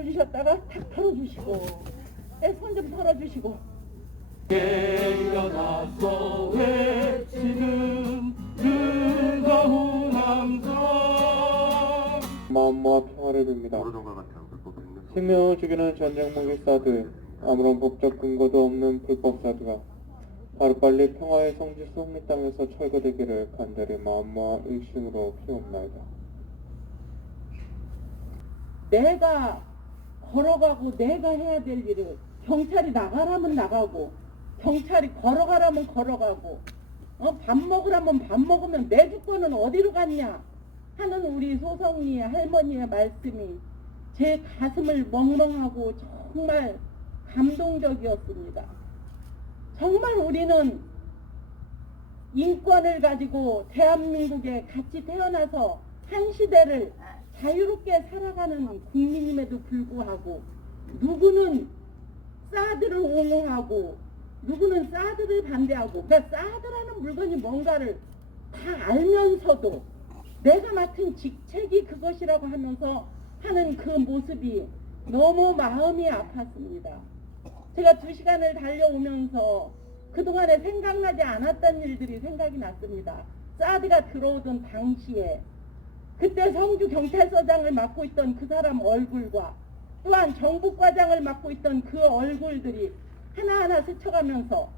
주셨다가 탁 털어주시고 손좀 털어주시고 깨어나서 외치는 뜨거운 함성 마음과 평화를 빕니다. 생명을 죽이는 전쟁 무기 사드, 아무런 법적 근거도 없는 불법 사드가 하루빨리 평화의 성지 수미 땅에서 철거되기를 간절히 마음과 의심으로 피옵나이다. 내가 걸어가고 내가 해야 될 일을 경찰이 나가라면 나가고 경찰이 걸어가라면 걸어가고 어, 밥 먹으라면 밥 먹으면 내 주권은 어디로 갔냐 하는 우리 소성리 할머니의 말씀이 제 가슴을 멍멍하고 정말 감동적이었습니다. 정말 우리는 인권을 가지고 대한민국에 같이 태어나서 한 시대를 자유롭게 살아가는 국민임에도 불구하고 누구는 사드를 옹호하고 누구는 사드를 반대하고 그러니까 사드라는 물건이 뭔가를 다 알면서도 내가 맡은 직책이 그것이라고 하면서 하는 그 모습이 너무 마음이 아팠습니다. 제가 두 시간을 달려오면서 그동안에 생각나지 않았던 일들이 생각이 났습니다. 사드가 들어오던 당시에 그때 성주 경찰서장을 맡고 있던 그 사람 얼굴과 또한 정부과장을 맡고 있던 그 얼굴들이 하나하나 스쳐가면서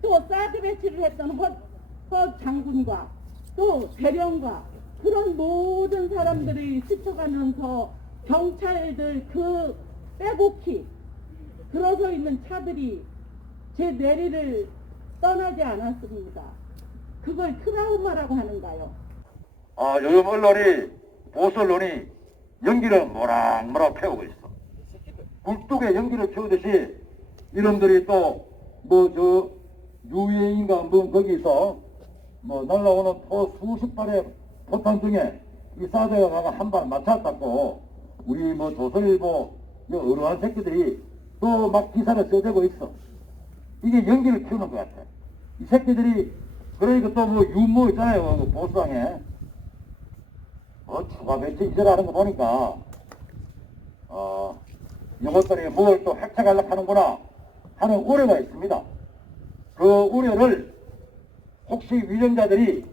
또 사드 배치를 했던 허, 허 장군과 또 대령과 그런 모든 사람들이 스쳐가면서 경찰들 그 빼곡히 들어서 있는 차들이 제 내리를 떠나지 않았습니다. 그걸 트라우마라고 하는가요? 아, 요즘 언론이, 보수 언론이 연기를 모락모락 태우고 있어. 굴뚝에 연기를 태우듯이 이놈들이 또, 뭐, 저, 유해인가 뭐, 거기서, 뭐, 날라오는 포 수십 발의 포탄 중에 이 사드가 한발 맞췄다고, 우리 뭐, 조선일보, 이 어루한 새끼들이 또 막 기사를 써대고 있어. 이게 연기를 키우는 것 같아. 이 새끼들이, 그러니까 또 뭐, 유모 있잖아요. 그 보수당에. 어, 추가 배치 이절하는 거 보니까, 어, 이것들이 뭘또 획책하려고 하는구나 하는 우려가 있습니다. 그 우려를 혹시 위정자들이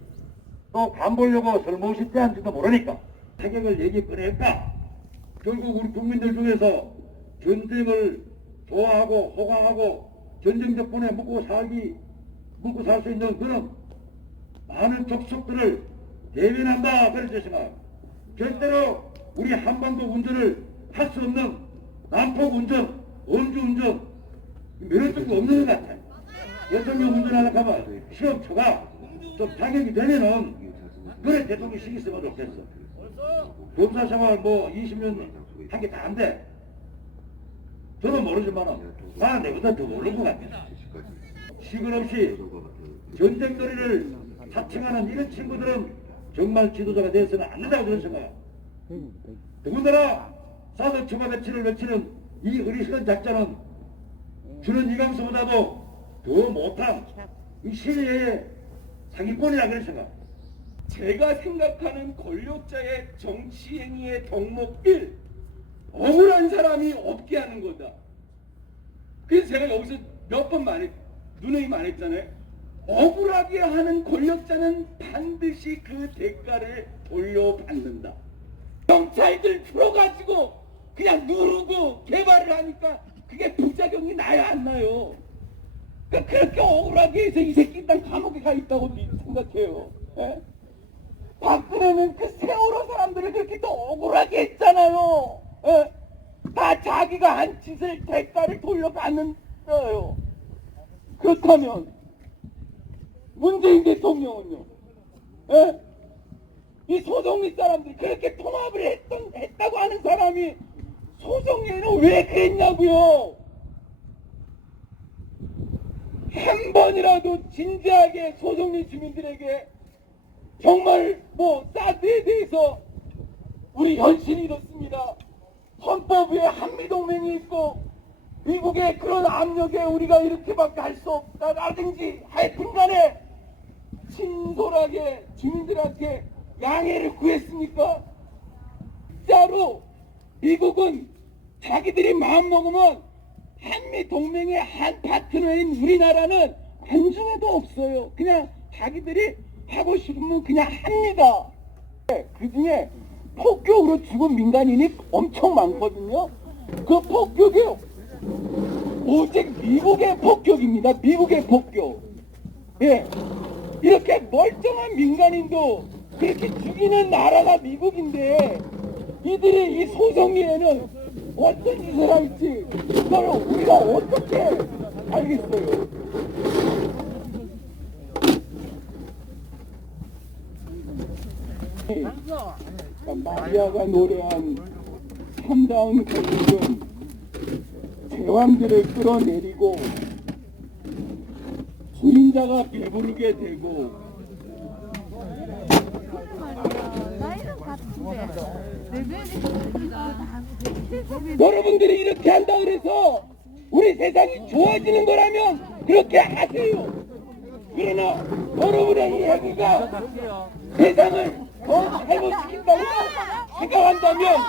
또 간보려고 설모시 때한지도 모르니까 타격을 얘기 꺼낼까? 결국 우리 국민들 중에서 전쟁을 좋아하고 호강하고 전쟁 덕분에 먹고 살기 먹고 살 수 있는 그런 많은 족속들을 대변한다 뜻인가 절대로 우리 한반도 운전을 할 수 없는 남포 운전, 원주 운전 면허증도 없는 것 같아. 대통령 운전하려고 하면 시험초가 좀 자격이 되면은 그래 대통령 시기 쓰면 좋겠어. 검사 생활 뭐 20년 한 게 다 안 돼. 저는 모르지만은 나는 내보다 더 모르는 것 같아. 시간 없이 전쟁거리를 사칭하는 이런 친구들은 정말 지도자가 되어서는 안 된다고 그런 생각이야. 더군다나 사드 추가 배치를 외치는 이 어리석은 작자는 주는 이강수보다도 더 못한 이 시대의 사기꾼이라 그런 생각. 제가 생각하는 권력자의 정치 행위의 덕목 1 억울한 사람이 없게 하는 거다. 그래서 제가 여기서 몇 번 말했 누누이 말했잖아요. 억울하게 하는 권력자는 반드시 그 대가를 돌려받는다. 경찰들 풀어가지고 그냥 누르고 개발을 하니까 그게 부작용이 나야 안 나요. 그러니까 그렇게 억울하게 해서 이 새끼 일단 감옥에 가 있다고 생각해요. 예? 박근혜는 그 세월호 사람들을 그렇게 또 억울하게 했잖아요. 예? 다 자기가 한 짓을 대가를 돌려받는 거예요. 그렇다면 문재인 대통령은요. 예? 이 소정리 사람들이 그렇게 통합을 했던, 했다고 하는 사람이 소정리는 왜 그랬냐고요. 한 번이라도 진지하게 소정리 주민들에게 정말 뭐 사드에 대해서 우리 현신이 이렇습니다. 헌법 위에 한미동맹이 있고 미국의 그런 압력에 우리가 이렇게밖에 할 수 없다라든지 하여튼 간에 진솔하게 주민들한테 양해를 구했습니까? 진짜로 미국은 자기들이 마음 먹으면 한미 동맹의 한 파트너인 우리나라는 안중에도 없어요. 그냥 자기들이 하고 싶으면 그냥 합니다. 그 중에 폭격으로 죽은 민간인이 엄청 많거든요. 그 폭격이 오직 미국의 폭격입니다. 미국의 폭격. 예. 이렇게 멀쩡한 민간인도 그렇게 죽이는 나라가 미국인데 이들이 이 소송위에는 어떤 짓을 할지 그걸 우리가 어떻게 알겠어요. 마리아가 노래한 참다운 가족은 제왕들을 끌어내리고 주인자가 배부르게 되고 여러분들이 이렇게 한다 그래서 우리 세상이 좋아지는 거라면 그렇게 하세요. 그러나 여러분의 이 행위가 세상을 더 잘못시킨다고 생각한다면?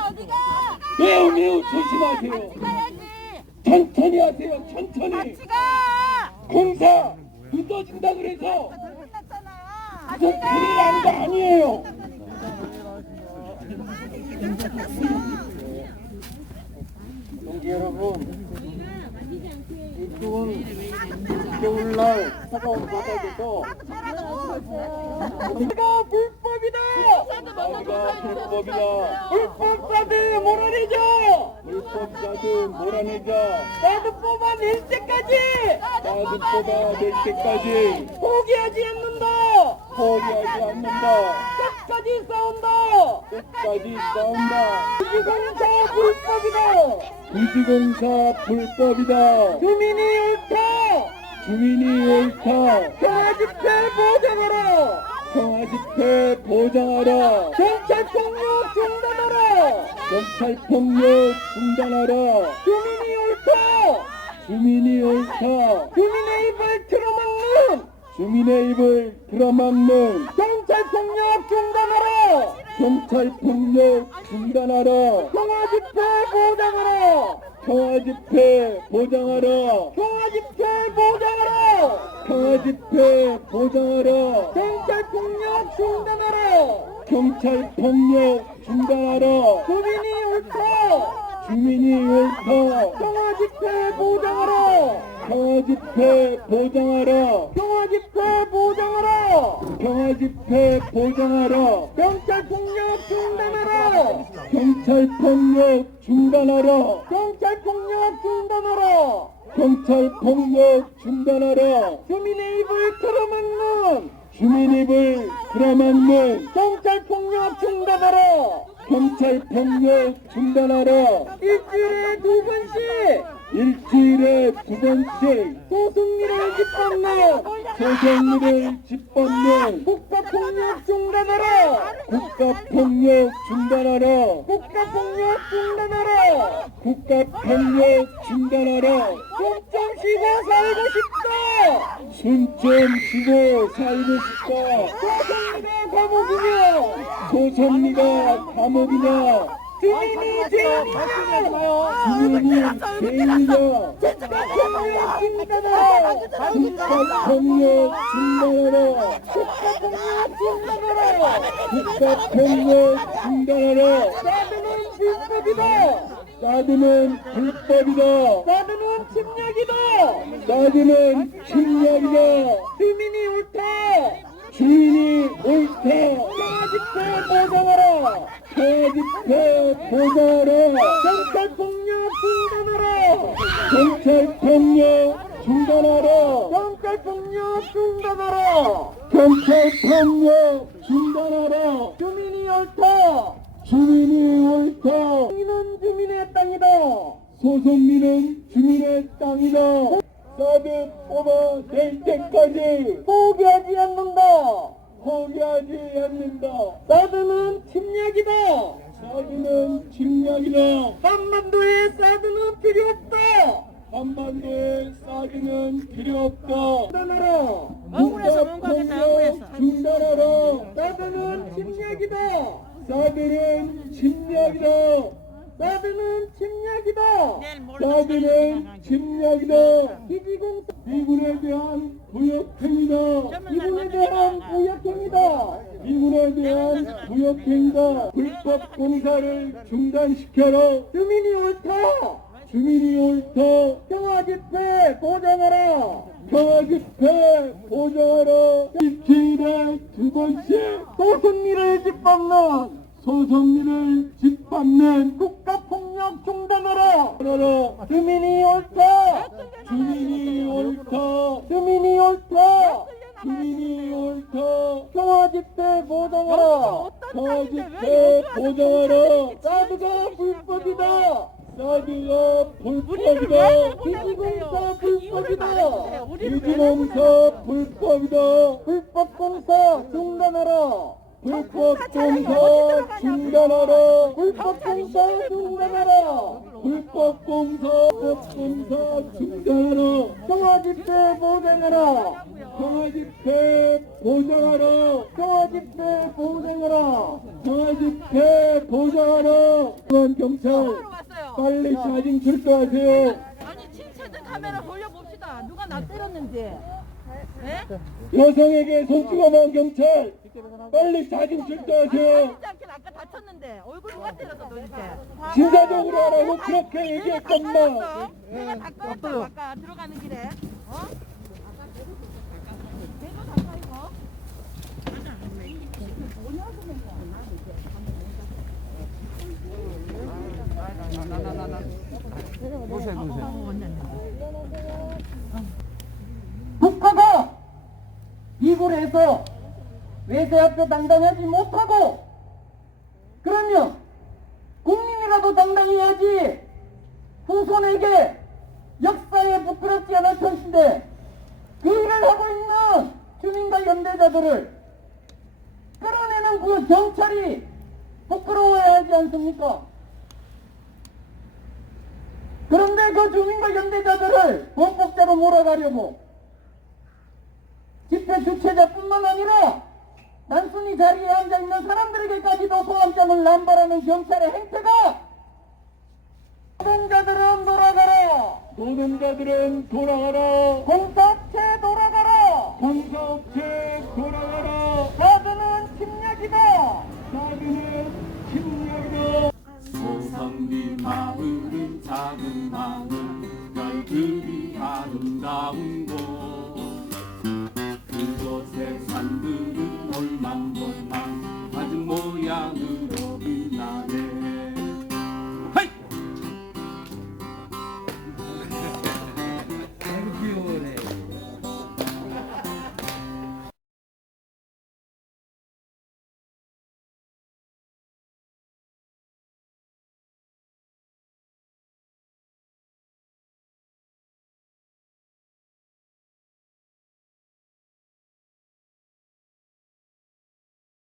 매우 매우 조심하세요. 천천히 하세요. 천천히. 공사 늦어진다 그래서. 무슨 큰일 나는 거 아니에요. 동지 여러분, 이 추운 겨울날 차가운 바닥에서 우리가 불법이다! 우리가 불법이다! 불법자들 몰아내자! 불법자들 몰아내자! 나도 뽑아낼 때까지! 나도 뽑아낼 때까지! 포기하지 않는다! 포기하지 않는다! 끝까지 싸운다! 끝까지 싸운다! 구지공사 불법이다! 구지공사 불법이다! 주민이 옳다! 주민이 옳다! 평화 집회 보장하라! 평화 집회 보장하라! 경찰 폭력 중단하라! 경찰 폭력 중단하라! 주민이 옳다! 주민이 옳다! 주민의 입을 틀어막는! 주민의 입을 틀어막는! 경찰 폭력 중단하라! 경찰 폭력 중단하라! 평화 집회 보장하라! 평화 집회 보장하라! 집회 보장하라! 집회 보장하라! 경찰 폭력 중단하라! 경찰 폭력 중단하라! 주민이 옳다! 주민이 옳다! 평화 집회 보장하라! 평화 집회 보장하라! 평화 집회 보장하라! 평화 집회 보장하라! 경찰 폭력 중단하라! 경찰 폭력 중단하라! 경찰 폭력 중단하라! 경찰 폭력 중단하라! 주민의 입을 틀어막는! 주민 입을 틀어막는! 경찰 폭력 중단하라! 경찰 폭력 중단하라! 일주일에 두 번씩! 일주일에 두 번씩 소승리를 짓밟는 소승리를 짓밟는 국가폭력 중단하라. 국가폭력 중단하라. 국가폭력 중단하라. 국가폭력 중단하라. 숨 좀 쉬고 살고 싶다. 숨 좀 쉬고 살고 싶다. 소승리가 감옥이냐? 소승리가 감옥이냐 주민이 죄인이냐 주민이 죄인이냐 국가폭력 중단하라 국가폭력 중단하라 국가폭력 중단하라 국가폭력 중단하라 사드는 불법이다 사드는 불법이다 사드는 침략이다 사드는 침략이다 주민이 옳다 주인이 옳다 평화집회 보장하라 평화집회 보장하라 경찰 폭력 중단하라. 경찰 폭력 중단하라. 경찰 폭력 중단하라. 경찰 폭력 중단하라. 주민이 옳다. 주민이 옳다. 주민은 주민의 땅이다. 소송민은 주민의 땅이다. 사드 뽑아낼 때까지 포기하지 않는다. 포기하지 않는다. 사드는 침략이다. 사드는 침략이다. 한반도에 사드는 필요 없다. 한반도에 사드는 필요 없다. 중단하라. 억울해서 못 가겠다, 억울해서. 중단하라. 사드는 침략이다. 사드는 침략이다. 사드는 침략이다. 사드는 침략이다. 기지공 미군에 대한 부역행위다. 기분에 대한 부역행위다. 미군에 대한 부역행위다. 불법 공사를 중단시켜라. 주민이 옳다. 주민이 옳다. 평화 집회 보장하라. 평화 집회 보장하라. 일주일에 두 번씩 소승리를 짓밟는 소성리를 짓밟는 국가폭력 나라 주민이 옳다. 주민이 옳다. 주민이 옳다. 주민이 옳다. 평화 집회 보장하라. 평화 집회 보장하라. 사드가 불법이다. 사드가 불법이다. 기지공사 불법이다. 유지공사 불법이다. 불법 공사 중단하라. 불법 공사 중단하라. 불법 공사 중단하라. 불법 공사, 불법 공사 중단하라. 평화 집회 보장하라. 평화 집회 보장하라. 평화 집회 보장하라. 평화 집회 보장하라. 중앙 경찰 왔어요. 빨리 자진 출두하세요. 아니 친체들 카메라 돌려봅시다. 누가 나 때렸는지. 네? 여성에게 손찌검한 경찰 빨리 자진 출두하세요. 않긴 아까 다쳤는데 얼굴 누가 때렸어 도대체. 진사적으로 하라고 그렇게 얘기했건만. 내가 다 꺼였다고 아까 들어가는 길에. 어? 내가 가까이 거. 국가가 이굴에서 외세학교 당당하지 못하고 그러면 국민이라도 당당해야지 후손에게 역사에 부끄럽지 않을 것인데 그 일을 하고 있는 주민과 연대자들을 끌어내는 그 경찰이 부끄러워야 하지 않습니까? 그런데 그 주민과 연대자들을 범법자로 몰아가려고 집회 주최자뿐만 아니라 단순히 자리에 앉아있는 사람들에게까지도 소환장을 남발하는 경찰의 행태가 노동자들은 돌아가라 노동자들은 돌아가라.